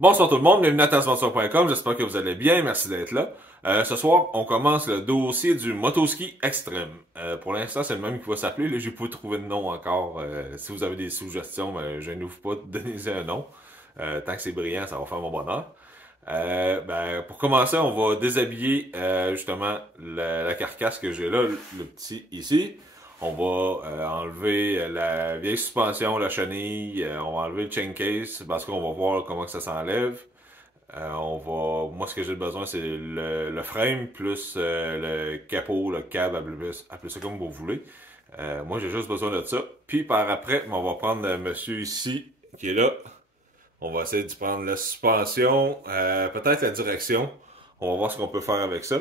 Bonsoir tout le monde, bienvenue à tassponsor.com, j'espère que vous allez bien, merci d'être là. Ce soir, on commence le dossier du motoski extrême. Pour l'instant, c'est le même qui va s'appeler, là, j'ai pas trouvé de nom encore. Si vous avez des suggestions, je n'ouvre pas de donner un nom. Tant que c'est brillant, ça va faire mon bonheur. Pour commencer, on va déshabiller justement la carcasse que j'ai là, le petit ici. On va enlever la vieille suspension, la chenille, on va enlever le chain case parce qu'on va voir comment que ça s'enlève. Moi ce que j'ai besoin c'est le frame plus le capot, le cab, appelez ça comme vous voulez. Moi j'ai juste besoin de ça. Puis par après, on va prendre le monsieur ici qui est là. On va essayer de prendre la suspension, peut-être la direction. On va voir ce qu'on peut faire avec ça.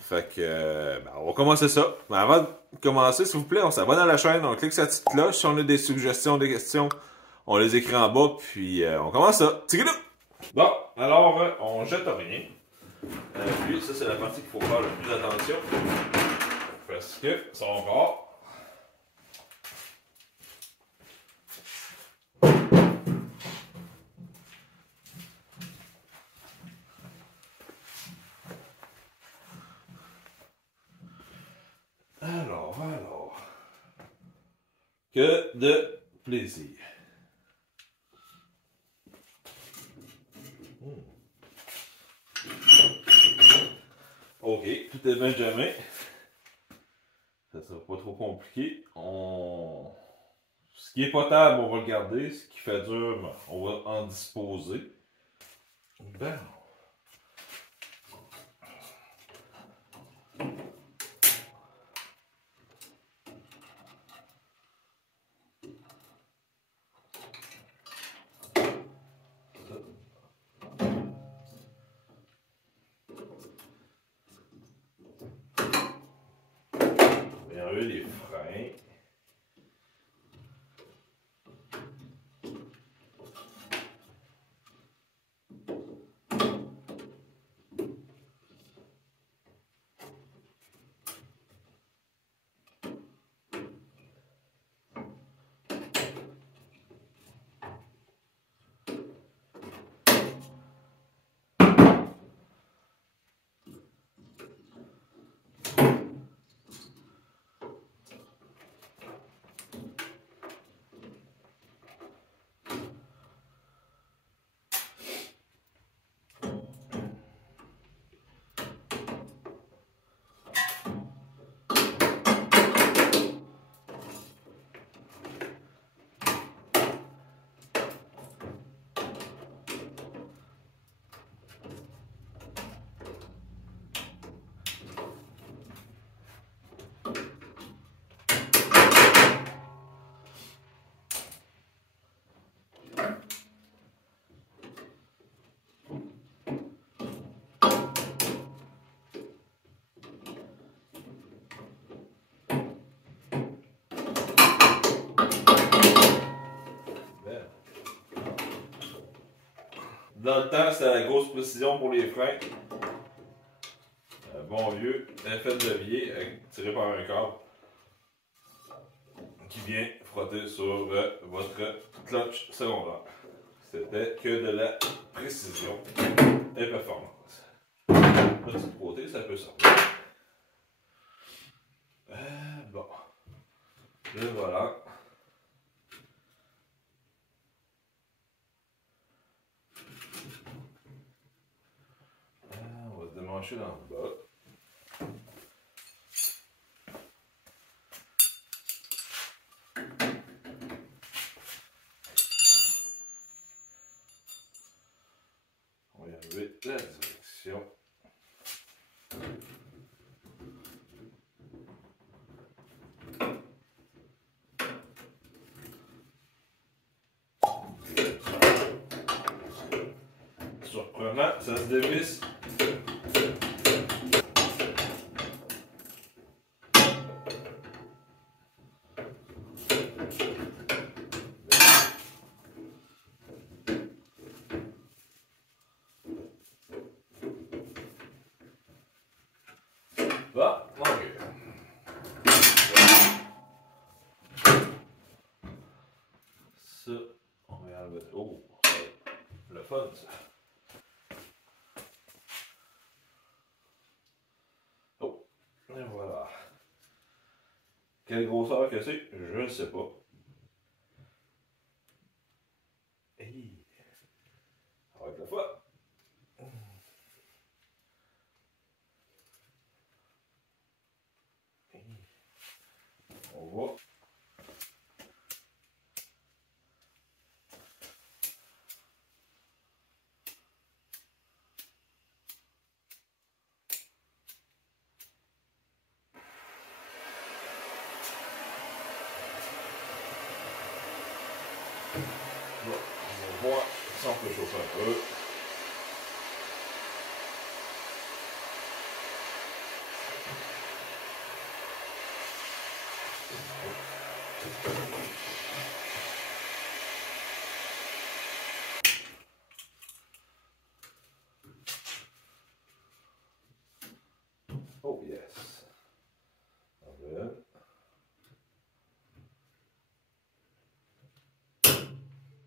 Fait que, on va commencer ça. Mais avant de commencer, s'il vous plaît, on s'abonne à la chaîne, on clique sur la petite cloche. Si on a des suggestions, des questions, on les écrit en bas, puis on commence ça. Tigidou! Bon, alors, on jette rien. Puis ça, c'est la partie qu'il faut faire le plus attention. Parce que, ça va encore. Alors. Que de plaisir. Ok, tout est bien jamais. Ça sera pas trop compliqué. Ce qui est potable, on va le garder. Ce qui fait dur, on va en disposer. Ben. On va enlever les freins. Dans le temps, c'était la grosse précision pour les freins. Un bon vieux effet de levier tiré par un câble qui vient frotter sur votre clutch secondaire. C'était que de la précision et performance. Petite côté, ça peut sortir. Bon. Le voilà. On va se démancher dans le bas. On va y enlever la direction. Surprenant, ça se dévisse. Bon, ok. Ça, on va enlever. Oh, le fun ça. Quelle grosseur que c'est? Je ne sais pas. Hey. Ça va être la fois. On va. On va voir si on peut chauffer un peu. Oh yes.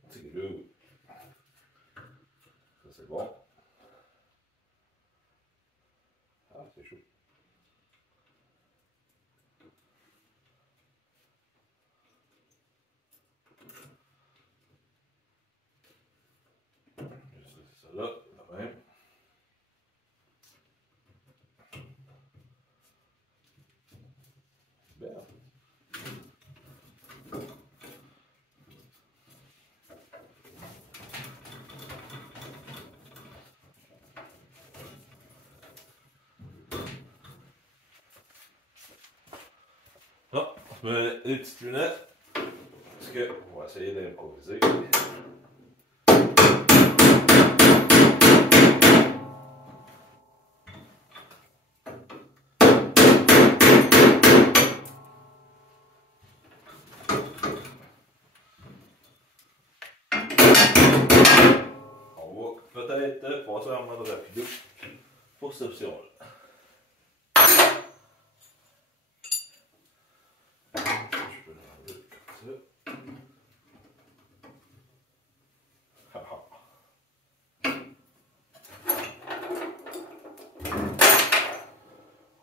C'est good. Ça c'est bon. Ah, c'est chaud. Juste laisser ça là, quand même. Bien. Ah, on se met les petites lunettes. Parce que on va essayer d'improviser. On va peut-être passer en mode rapido pour cette option-là. Je peux l'enlever comme ça.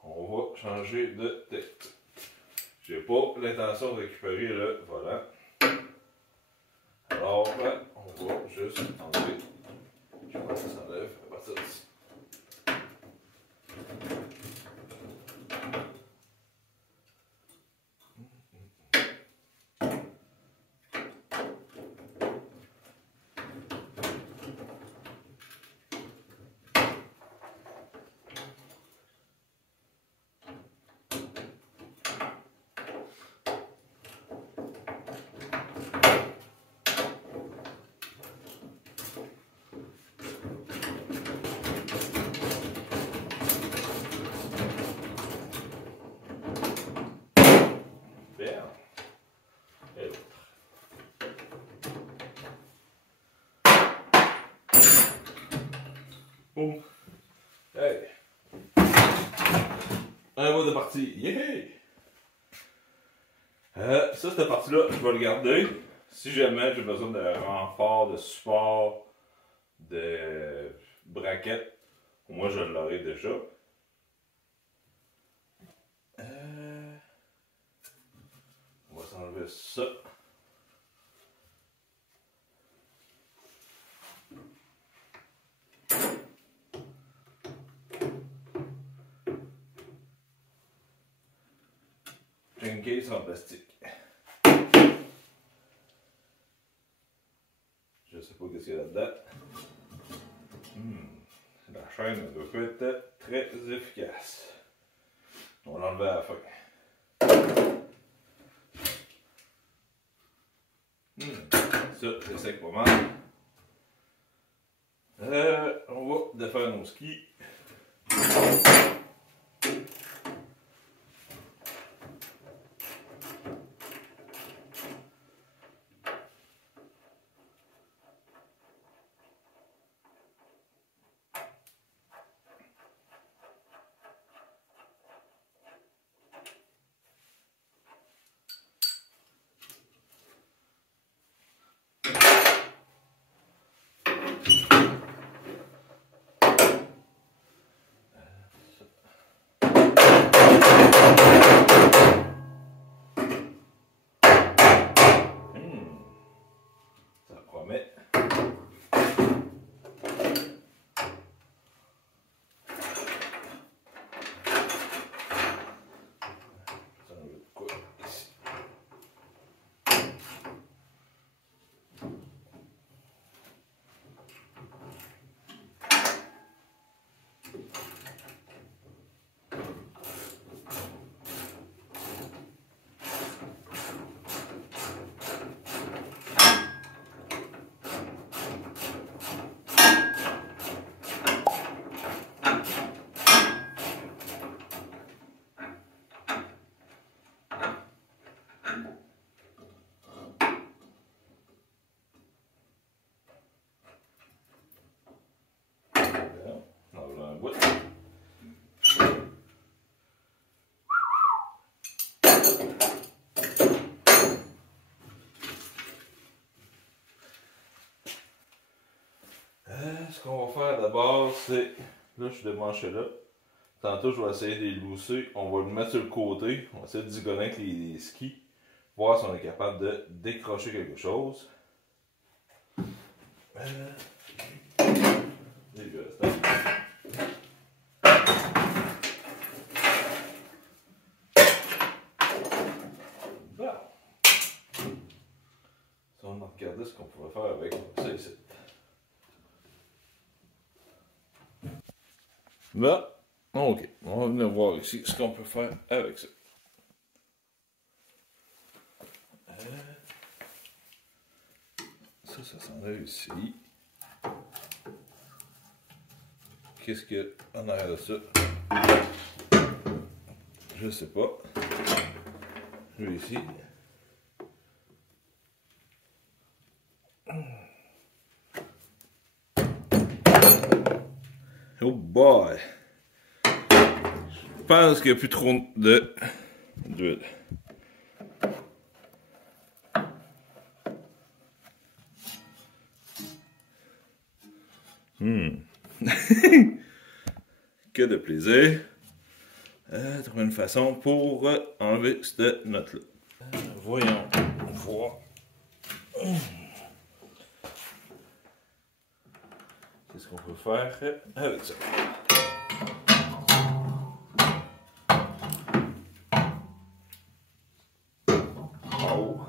On va changer de tête. J'ai pas l'intention de récupérer le volant. Alors, on va juste enlever. Je pense que ça s'enlève à partir d'ici. Bien. Et l'autre. Boum. Hey. Un mot de partie. Yeah! Ça, cette partie-là, je vais le garder. Si jamais j'ai besoin de renfort, de support, de braquettes, moi je l'aurai déjà. On va s'enlever ça. J'ai une case en plastique. Je sais pas ce qu'il y a là-dedans. La chaîne doit être très efficace. On va l'enlever à la fin. Ça, c'est sec pas mal. On va défaire nos skis. ce qu'on va faire d'abord, c'est... Là, je suis débranché là. Tantôt, je vais essayer de les lousser. On va le mettre sur le côté. On va essayer de zigonner avec les skis. Voir si on est capable de décrocher quelque chose. On va regarder ce qu'on pourrait faire avec ça ici. Là, ok, on va venir voir ici ce qu'on peut faire avec ça. Ça s'en va ici. Qu'est-ce qu'il y a en arrière de ça? Je sais pas. Je vais ici. Oh boy! Je pense qu'il n'y a plus trop d'huile. Que de plaisir. Trouver une façon pour enlever cette note-là. Voyons voir. Qu'est-ce qu'on peut faire avec ça? Oh.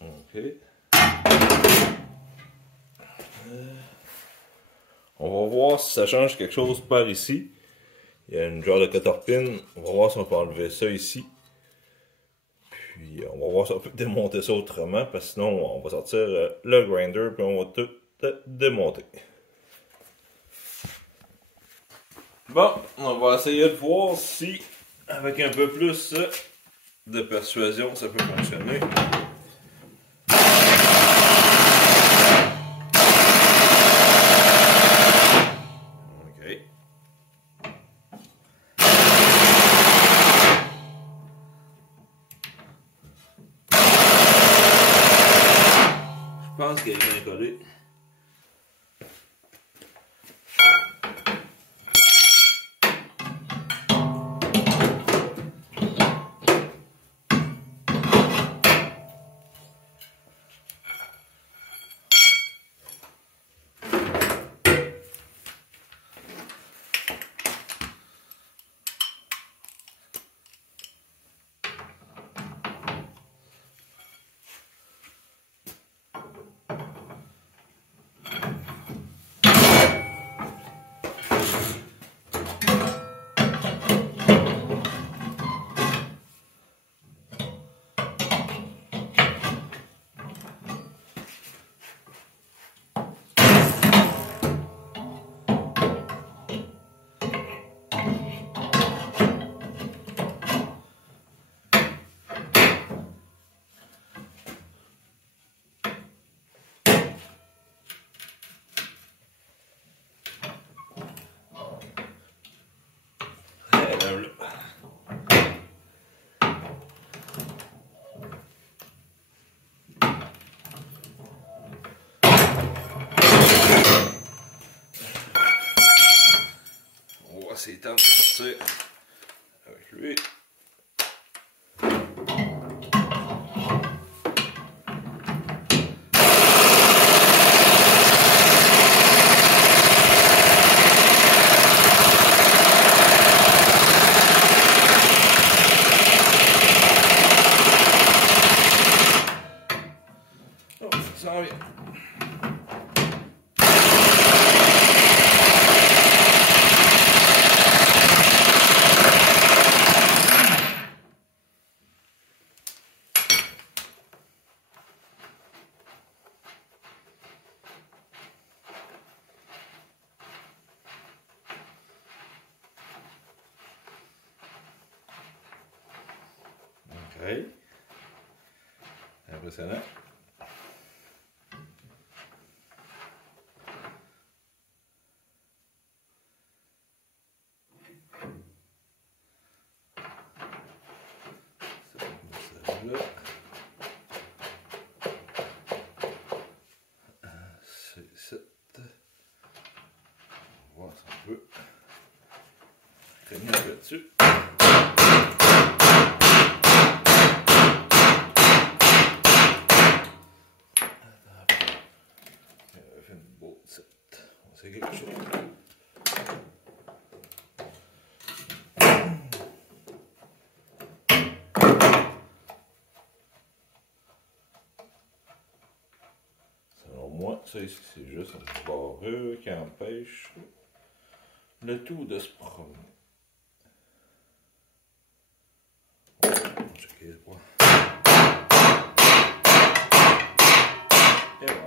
Ok. On va voir si ça change quelque chose par ici. Il y a une genre de cotter-pin. On va voir si on peut enlever ça ici. Puis on va voir si on peut démonter ça autrement. Parce que sinon on va sortir le grinder puis on va tout démonter. Bon, on va essayer de voir si avec un peu plus de persuasion ça peut fonctionner. Je pense qu'elle est bien collée. C'est temps de sortir avec lui. Oh, ça s'en vient. Ok. Impressionnant. Ça, là. là-dessus. Fait une beau set. On sait quelque chose. Selon moi, ça ici, c'est juste un petit barreux qui empêche le tout de se promener. On va checker le poids. Et voilà.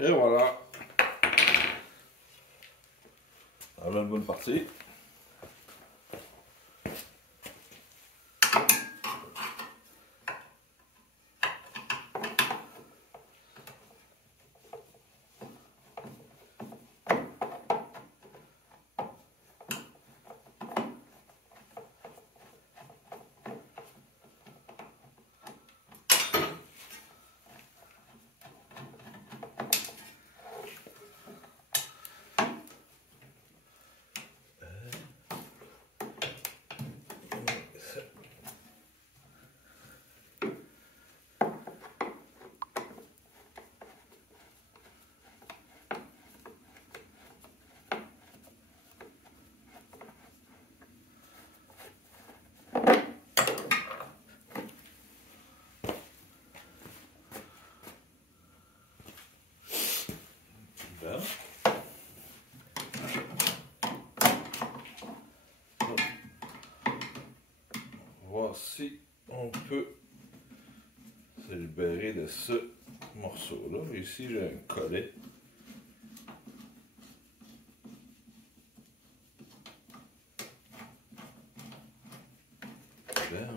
Et voilà. On a une bonne partie. Voir si on peut se libérer de ce morceau-là. Ici, j'ai un collet. Bien.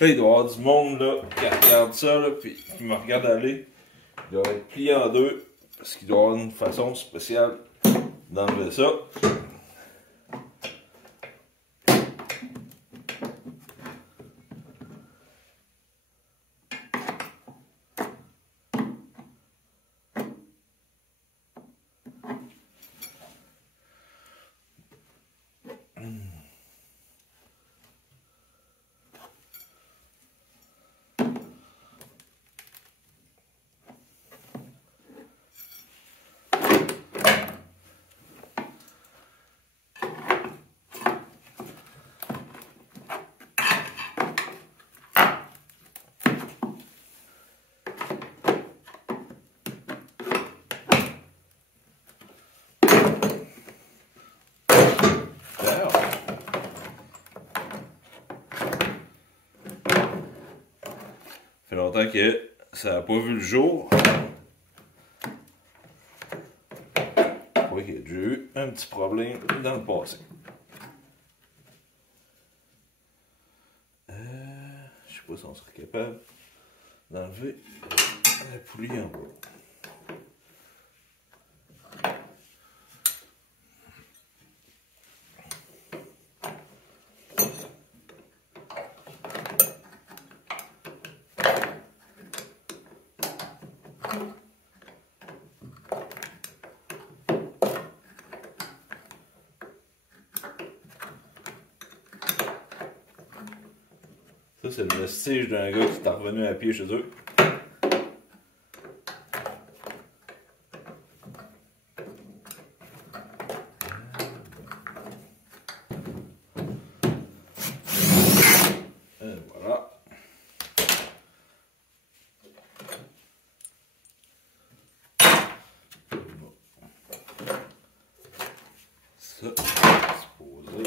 Là, il doit y avoir du monde là, qui regarde ça, là, puis qui me regarde aller. Il doit être plié en deux, parce qu'il doit y avoir une façon spéciale d'enlever ça. Ça fait longtemps que ça n'a pas vu le jour. Oui, il y a déjà eu un petit problème dans le passé. Je sais pas si on serait capable d'enlever. La poulie en bas. Ça, c'est le vestige d'un gars qui est revenu à pied chez eux. Et voilà. Ça, c'est posé.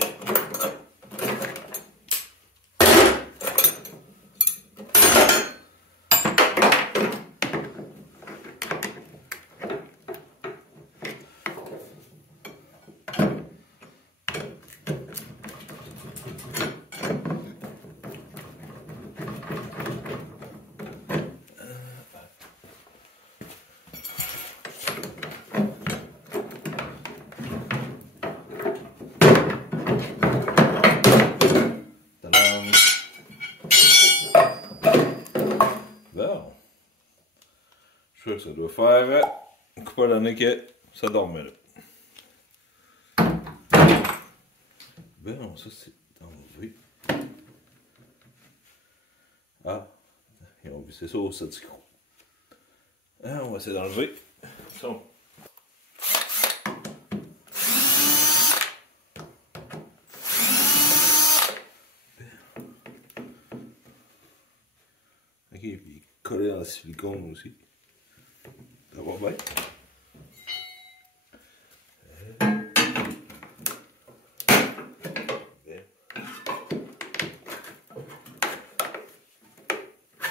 Bon. Je sais que ça doit faire une couple d'années que ça dormait là. Bon, ça c'est enlevé. Ah, ils ont vissé ça au Satico. Ah, on va essayer d'enlever. Ça. Ok, puis collé dans le silicone aussi. Ça va bien.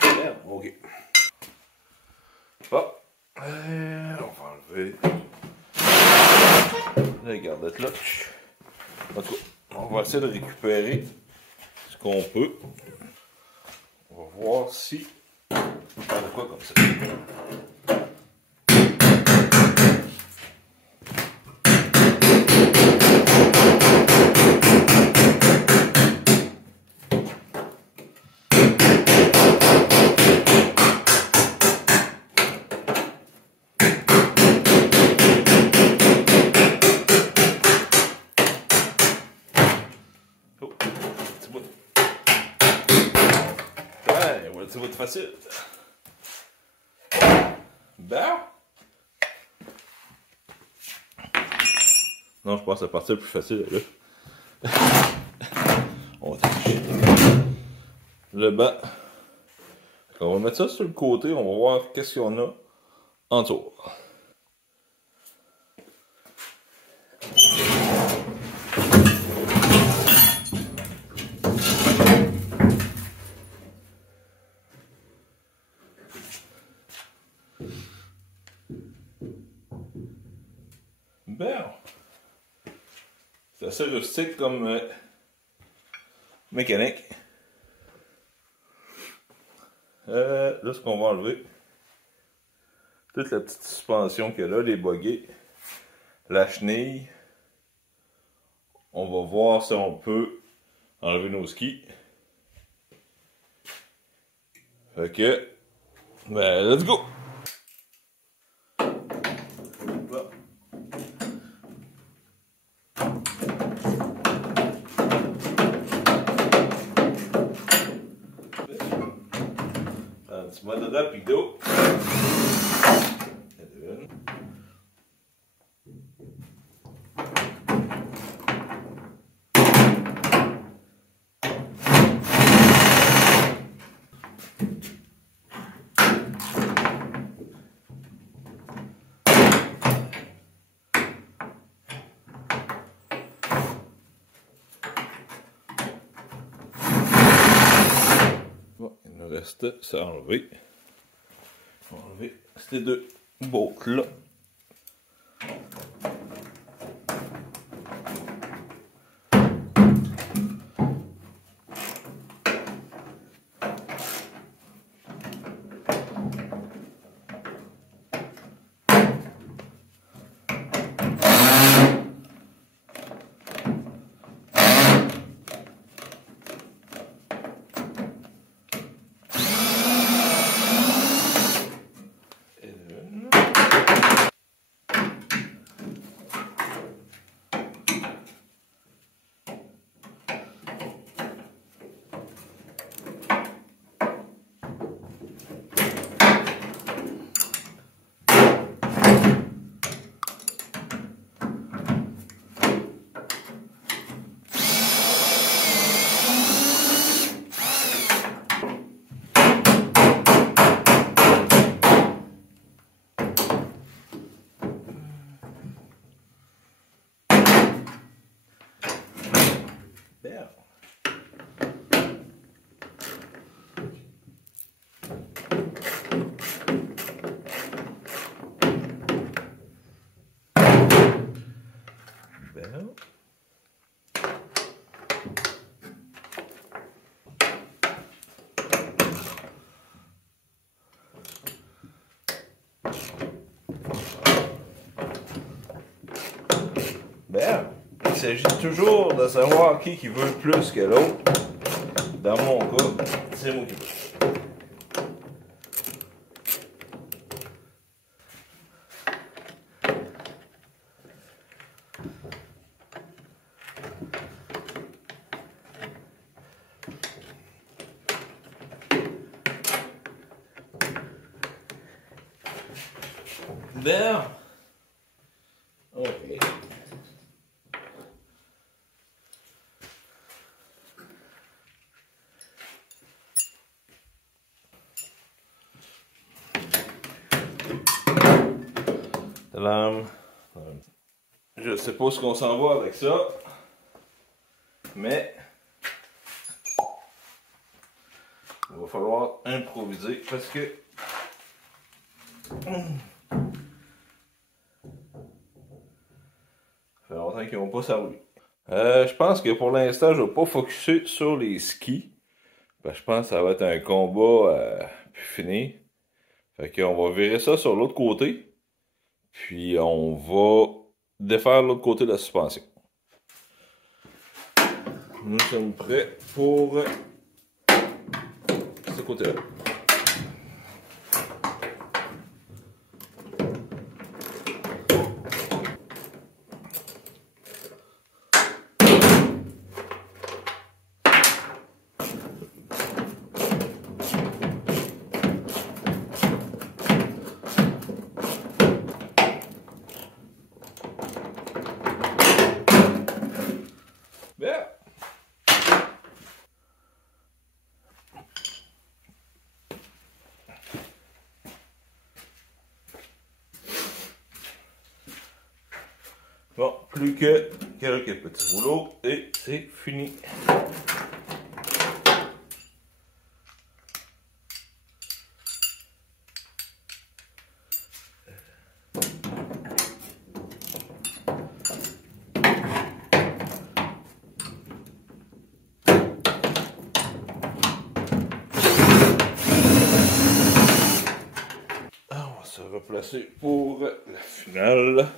Bien, ok. Bon, on va enlever la gardette là. En tout cas, on va essayer de récupérer ce qu'on peut. On va voir si on va faire de quoi comme ça. Oh, petit bout. Ouais, un petit bout facile. Ben. Non, je pense que la partie la plus facile est là. On va tricher. Le banc. On va mettre ça sur le côté, on va voir qu'est-ce qu'on a en dessous. Bon. C'est assez rustique comme mécanique. Là, ce qu'on va enlever, toute la petite suspension qu'il y a là, les boguets, la chenille. On va voir si on peut enlever nos skis. Fait que, ben, let's go! Un petit mode rapido. Bon, il nous reste ça à enlever. On va enlever ces deux bolts là. s'agit toujours de savoir qui veut plus que l'autre. Dans mon cas, c'est moi qui veux. Bien. OK. Je sais pas ce qu'on s'en va avec ça, mais il va falloir improviser parce que ça fait longtemps qu'ils n'ont pas servi. Je pense que pour l'instant, je ne vais pas focusser sur les skis. Ben, je pense que ça va être un combat plus fini. Fait qu'on va virer ça sur l'autre côté. Puis on va défaire l'autre côté de la suspension. Nous sommes prêts pour ce côté-là. Bien. Bon, plus que quelques petits rouleaux et c'est fini. On va se replacer pour la finale.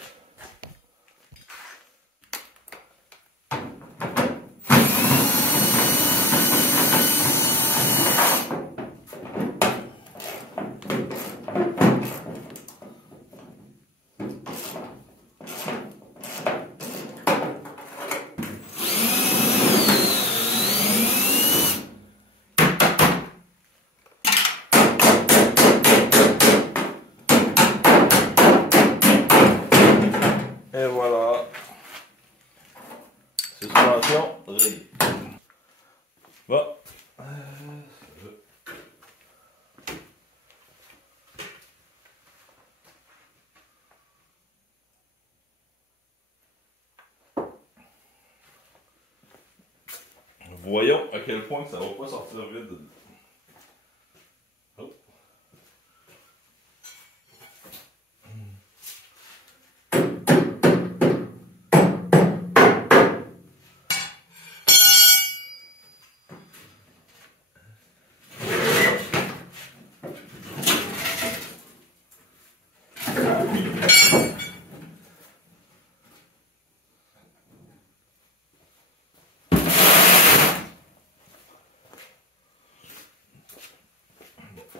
Et voilà. Suspension rayée. Bon. Voyons à quel point ça va pas sortir vide. Oh.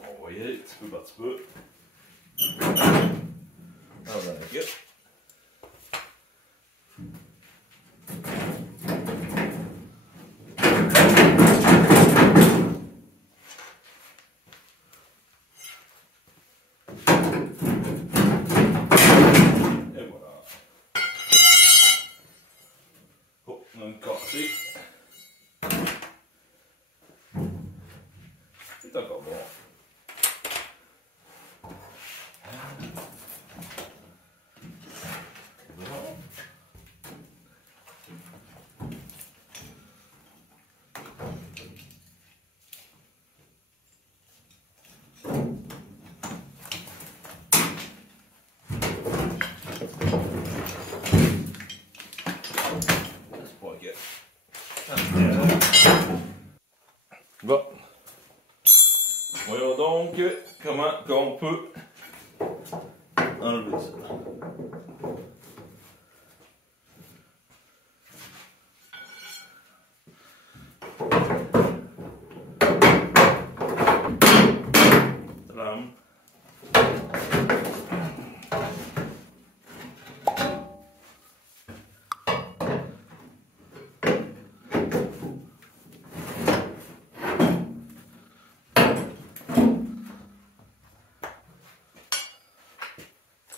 On va y aller petit peu par petit peu. On en a. Et voilà. Oh, on a une cassée. C'est encore bon. Bon. Voyons donc comment on peut enlever ça.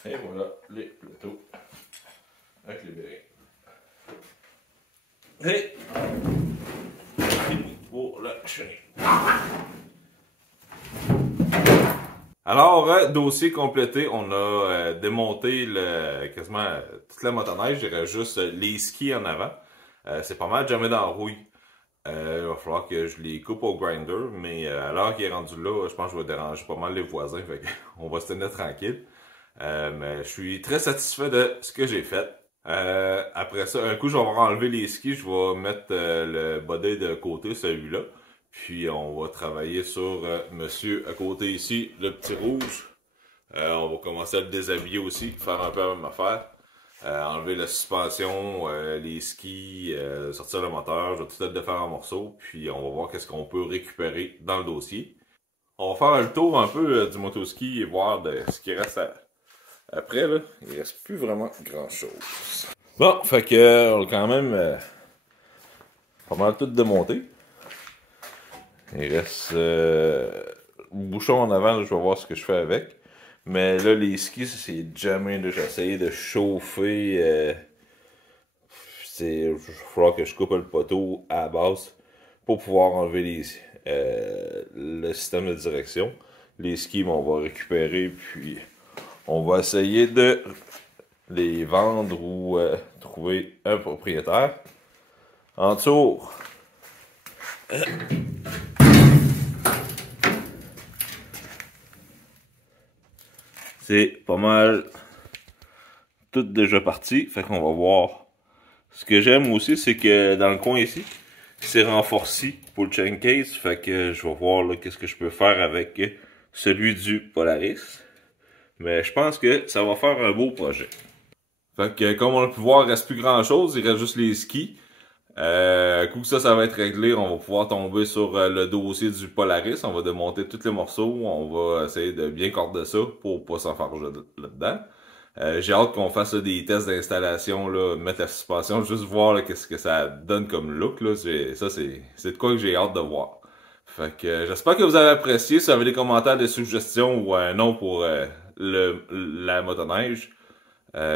Et voilà les plateaux avec les béris. Et pour la chenille. Alors, dossier complété, on a démonté quasiment toute la motoneige, je dirais juste les skis en avant. C'est pas mal jamais dans la rouille. Il va falloir que je les coupe au grinder, mais à l'heure qu'il est rendu là, je pense que je vais déranger pas mal les voisins, fait on va se tenir tranquille. Mais je suis très satisfait de ce que j'ai fait. Après ça, un coup je vais enlever les skis, je vais mettre le body de côté, celui-là. Puis on va travailler sur monsieur à côté ici, le petit rouge. On va commencer à le déshabiller aussi, faire un peu la même affaire. Enlever la suspension, les skis, sortir le moteur, je vais tout le faire en morceaux. Puis on va voir qu'est-ce qu'on peut récupérer dans le dossier. On va faire le tour un peu du motoski et voir de ce qui reste après. Là, il reste plus vraiment grand chose. Bon, fait que on a quand même pas mal tout démonté. Il reste le bouchon en avant, là, je vais voir ce que je fais avec. Mais là, les skis, c'est jamais. J'ai essayé de chauffer. Il va falloir que je coupe le poteau à la base pour pouvoir enlever le système de direction. Les skis, on va récupérer, puis on va essayer de les vendre ou trouver un propriétaire. En dessous. C'est pas mal tout déjà parti, fait qu'on va voir. Ce que j'aime aussi, c'est que dans le coin ici, c'est renforcé pour le chain case, fait que je vais voir qu'est-ce que je peux faire avec celui du Polaris. Mais je pense que ça va faire un beau projet. Fait que comme on a pu voir, il reste plus grand chose, il reste juste les skis. Coup que ça va être réglé, on va pouvoir tomber sur le dossier du Polaris, on va démonter tous les morceaux, on va essayer de bien corder ça pour pas s'enfarger là-dedans. J'ai hâte qu'on fasse des tests d'installation, mettre la suspension, juste voir qu'est-ce que ça donne comme look. Là. Ça, c'est de quoi que j'ai hâte de voir. Fait que j'espère que vous avez apprécié. Si vous avez des commentaires, des suggestions ou un nom pour la motoneige.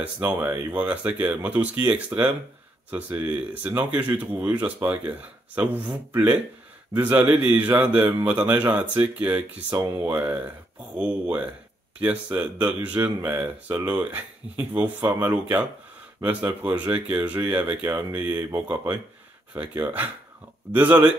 Sinon, il va rester que Motoski Extreme. Ça, c'est le nom que j'ai trouvé. J'espère que ça vous plaît. Désolé les gens de motoneige antique qui sont pro pièces d'origine, mais celui-là, il va vous faire mal au cœur. Mais c'est un projet que j'ai avec un de mes bons copains. Fait que, désolé.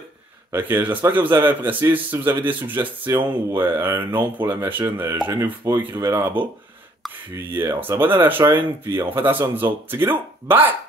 Fait que j'espère que vous avez apprécié. Si vous avez des suggestions ou un nom pour la machine, gênez-vous pas, écrivez-le en bas. Puis on s'abonne à la chaîne, puis on fait attention à nous autres. Tigidou, bye!